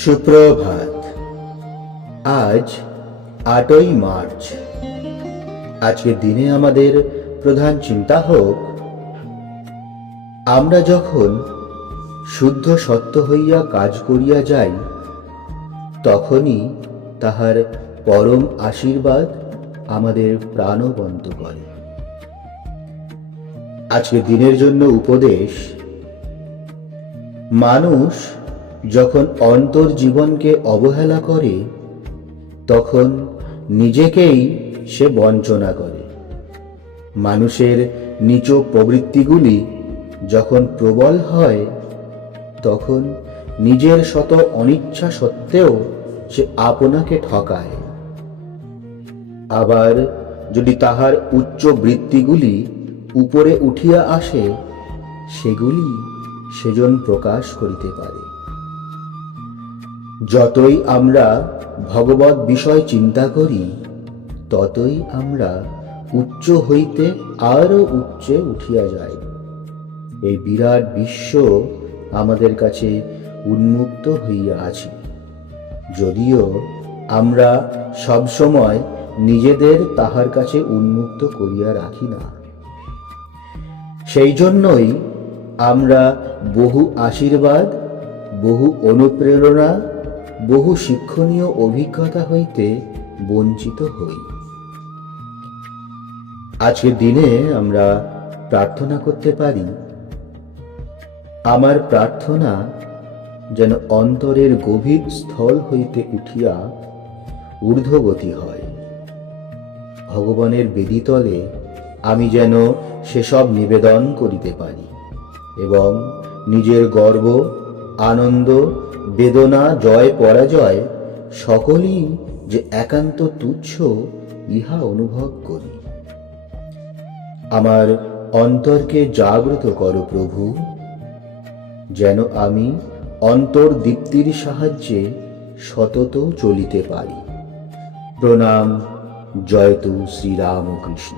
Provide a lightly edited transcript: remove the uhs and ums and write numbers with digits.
সুপ্রভাত। আজ ৮ই মার্চ। আজকের দিনে আমাদের প্রধান চিন্তা হোক, আমরা যখন শুদ্ধ সত্য হইয়া কাজ করিয়া যাই, তখনই তাহার পরম আশীর্বাদ আমাদের প্রাণবন্ত করে। আজকের দিনের জন্য উপদেশ: মানুষ যখন অন্তর জীবনকে অবহেলা করে, তখন নিজেকেই সে বঞ্চনা করে। মানুষের নীচ প্রবৃত্তিগুলি যখন প্রবল হয়, তখন নিজের শত অনিচ্ছা সত্ত্বেও সে আপনাকে ঠকায়। আবার যদি তাহার উচ্চ বৃত্তিগুলি উপরে উঠিয়া আসে, সেগুলি সেজন প্রকাশ করিতে পারে। যতই আমরা ভগবৎ বিষয় চিন্তা করি, ততই আমরা উচ্চ হইতে আরো উচ্চে উঠিয়া যাই। এই বিরাট বিশ্ব আমাদের কাছে উন্মুক্ত হইয়া আছে, যদিও আমরা সবসময় নিজেদের তাহার কাছে উন্মুক্ত করিয়া রাখি না। সেই জন্যই আমরা বহু আশীর্বাদ, বহু অনুপ্রেরণা, বহু শিক্ষণীয় অভিজ্ঞতা হইতে বঞ্চিত হই। আজকের দিনে আমরা প্রার্থনা করতে পারি, আমার প্রার্থনা যেন অন্তরের গভীর স্থল হইতে উঠিয়া ঊর্ধ্বগতি হয়। ভগবানের বেদিতলে আমি যেন সেসব নিবেদন করিতে পারি এবং নিজের গর্ব, আনন্দ, বেদনা, জয় পরাজয় সকলই যে একান্ত তুচ্ছ, ইহা অনুভব করি। আমার অন্তরকে জাগ্রত করো প্রভু, যেন আমি অন্তর্দীপ্তির সাহায্যে সতত চলিতে পারি। প্রণাম। জয়তু শ্রীরামকৃষ্ণ।